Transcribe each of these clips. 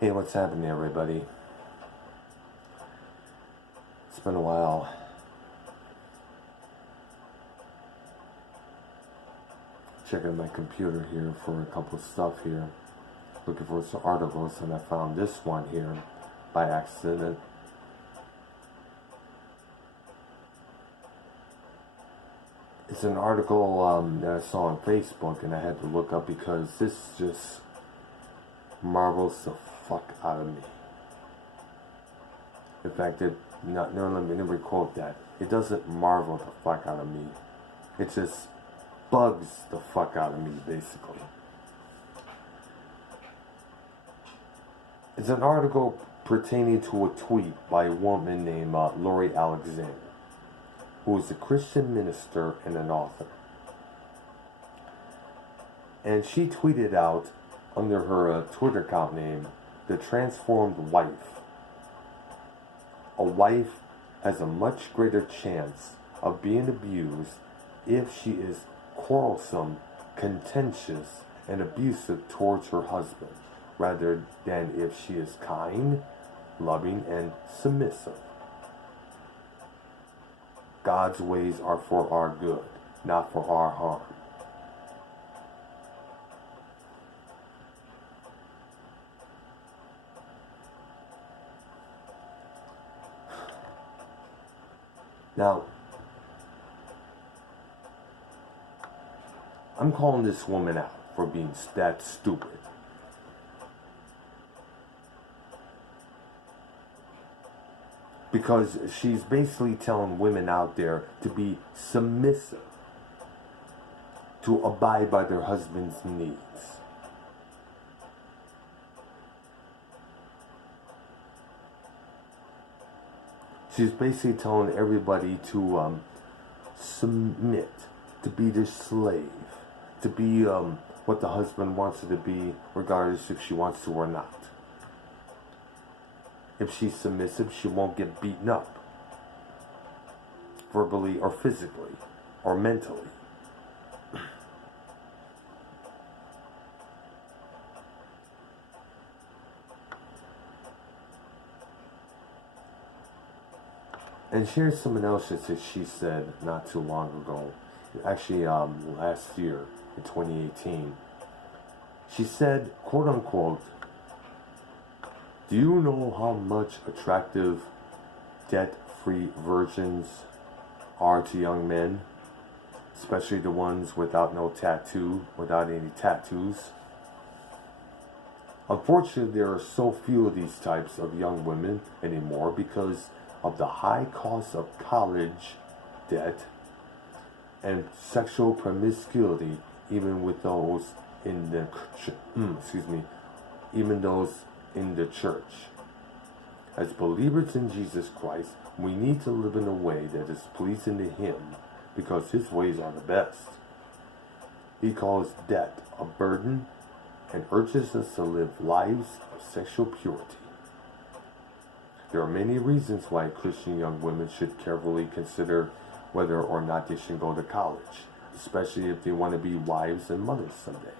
Hey, what's happening, everybody? It's been a while. Checking my computer here for a couple of stuff here. Looking for some articles, and I found this one here by accident. It's an article that I saw on Facebook, and I had to look up because this just marvels the fuck out of me. In fact, let me quote that. It doesn't marvel the fuck out of me. It just bugs the fuck out of me, basically. It's an article pertaining to a tweet by a woman named Lori Alexander, who is a Christian minister and an author. And she tweeted out under her Twitter account name, The Transformed Wife. A wife has a much greater chance of being abused if she is quarrelsome, contentious, and abusive towards her husband, rather than if she is kind, loving, and submissive. God's ways are for our good, not for our harm. Now, I'm calling this woman out for being that stupid. Because she's basically telling women out there to be submissive, to abide by their husband's needs. She's basically telling everybody to submit, to be their slave, to be what the husband wants her to be, regardless if she wants to or not. If she's submissive, she won't get beaten up, verbally or physically or mentally. And here's something else that she said not too long ago, actually last year in 2018. She said, quote unquote, "Do you know how much attractive debt-free virgins are to young men, especially the ones without any tattoos? Unfortunately, there are so few of these types of young women anymore because of the high cost of college debt and sexual promiscuity, even with those in the even those in the church. As believers in Jesus Christ, we need to live in a way that is pleasing to Him because His ways are the best. He calls debt a burden and urges us to live lives of sexual purity. There are many reasons why Christian young women should carefully consider whether or not they should go to college, especially if they want to be wives and mothers someday.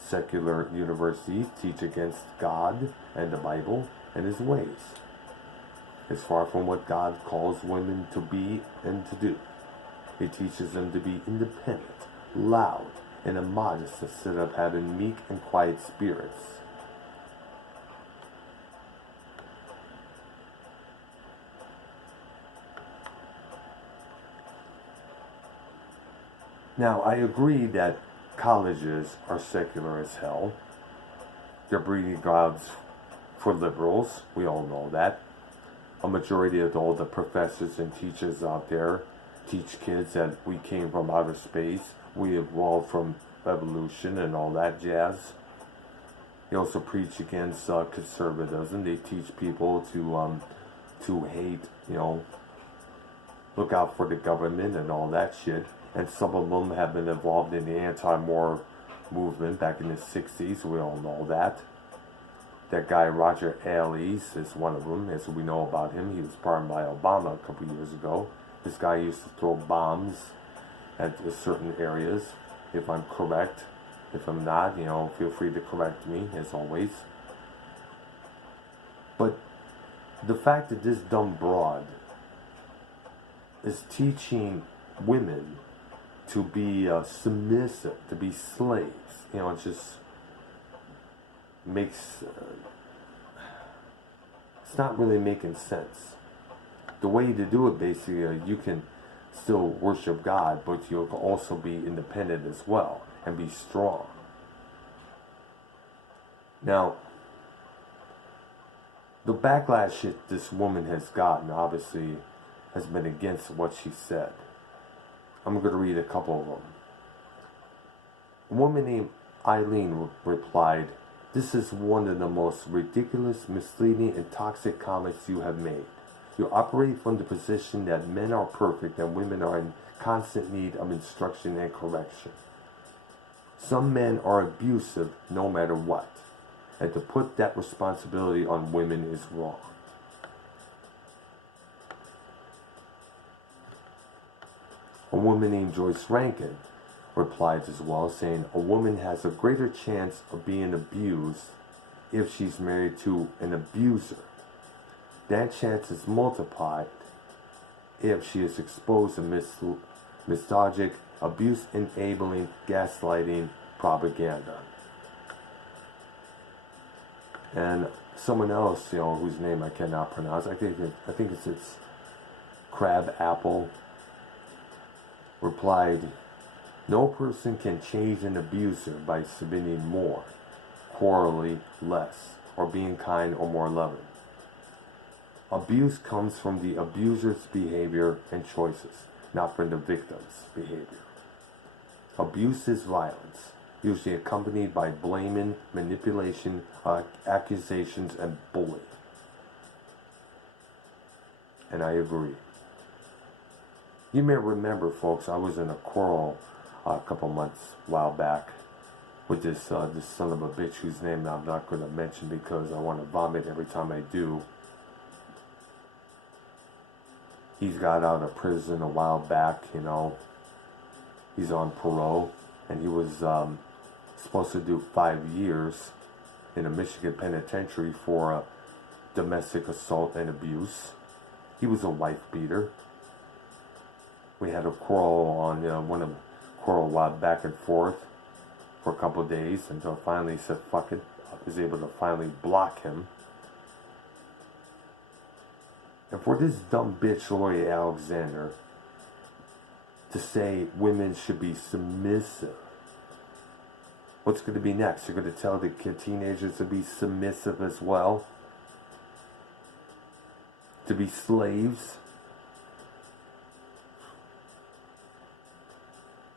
Secular universities teach against God and the Bible and His ways. It's far from what God calls women to be and to do. It teaches them to be independent, loud, and immodest instead of having meek and quiet spirits. Now, I agree that colleges are secular as hell. They're breeding grounds for liberals. We all know that. A majority of all the professors and teachers out there teach kids that we came from outer space. We evolved from evolution and all that jazz. They also preach against conservatism. They teach people to hate, look out for the government and all that shit. And some of them have been involved in the anti-war movement back in the 60s. We all know that. That guy, Roger Ailes, is one of them, as we know about him. He was pardoned by Obama a couple years ago. This guy used to throw bombs at certain areas, if I'm correct. If I'm not, feel free to correct me, as always. But the fact that this dumb broad is teaching women to be submissive, to be slaves, it just makes... it's not really making sense. The way to do it, basically, you can still worship God, but you'll also be independent as well and be strong. Now, the backlash that this woman has gotten, obviously, has been against what she said. I'm going to read a couple of them. A woman named Eileen replied, "This is one of the most ridiculous, misleading, and toxic comments you have made. You operate from the position that men are perfect and women are in constant need of instruction and correction. Some men are abusive no matter what, and to put that responsibility on women is wrong." A woman named Joyce Rankin replied as well, saying, "A woman has a greater chance of being abused if she's married to an abuser. That chance is multiplied if she is exposed to misogynic, abuse-enabling, gaslighting propaganda." And someone else, whose name I cannot pronounce, I think it's Crab Apple, replied, "No person can change an abuser by submitting more, quarreling less, or being kind or more loving. Abuse comes from the abuser's behavior and choices, not from the victim's behavior. Abuse is violence, usually accompanied by blaming, manipulation, accusations, and bullying." And I agree. You may remember, folks, I was in a quarrel a while back with this son of a bitch whose name I'm not going to mention because I want to vomit every time I do. He's got out of prison a while back, He's on parole, and he was supposed to do 5 years in a Michigan penitentiary for domestic assault and abuse. He was a wife beater. We had a quarrel back and forth for a couple of days until I finally said, fuck it. I was able to finally block him. And for this dumb bitch, Lori Alexander, to say women should be submissive, what's going to be next? You're going to tell the teenagers to be submissive as well? To be slaves?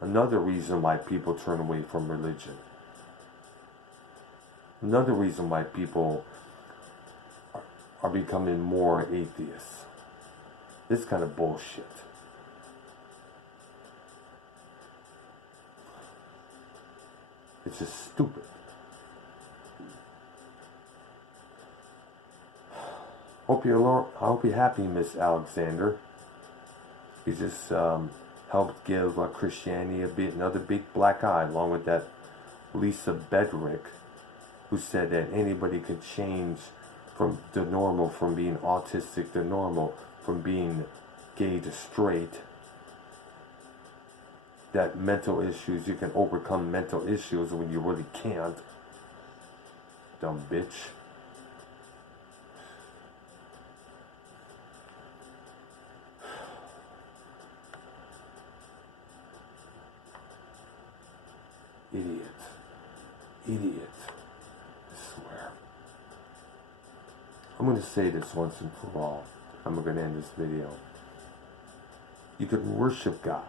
Another reason why people turn away from religion. Another reason why people are becoming more atheists. This kind of bullshit. It's just stupid. I hope you're happy, Miss Alexander. You just helped give Christianity another big black eye, along with that Lisa Bedrick, who said that anybody could change from the normal, from being autistic to normal, from being gay to straight. That mental issues, you can overcome mental issues when you really can't. Dumb bitch. Idiot. I swear. I'm going to say this once and for all. I'm going to end this video. You could worship God.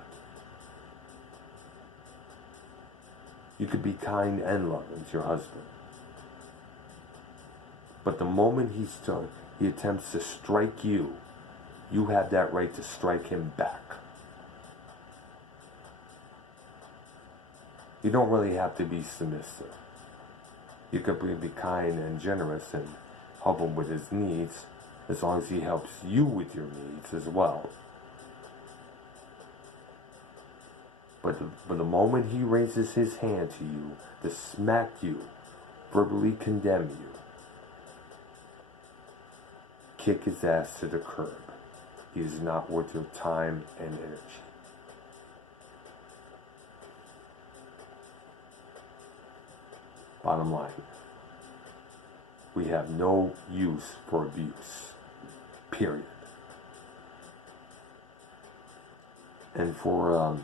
You could be kind and loving to your husband. But the moment he attempts to strike you, you have that right to strike him back. You don't really have to be submissive. You could be kind and generous and help him with his needs, as long as he helps you with your needs as well. But the moment he raises his hand to you to smack you, verbally condemn you, kick his ass to the curb. He is not worth your time and energy. Bottom line, we have no use for abuse. Period. And for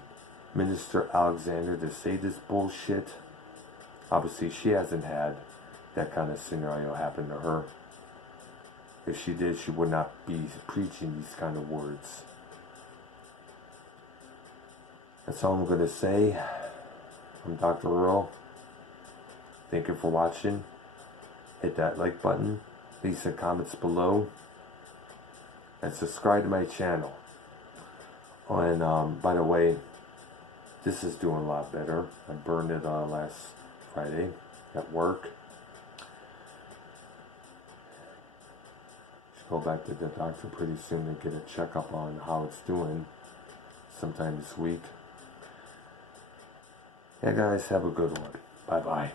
Minister Alexander to say this bullshit, obviously she hasn't had that kind of scenario happen to her. If she did, she would not be preaching these kind of words. That's all I'm going to say. I'm Dr. Earl. Thank you for watching. Hit that like button. Leave some comments below. And subscribe to my channel. Oh, and by the way, this is doing a lot better. I burned it last Friday at work. Should go back to the doctor pretty soon and get a checkup on how it's doing sometime this week. Yeah, guys, have a good one. Bye-bye.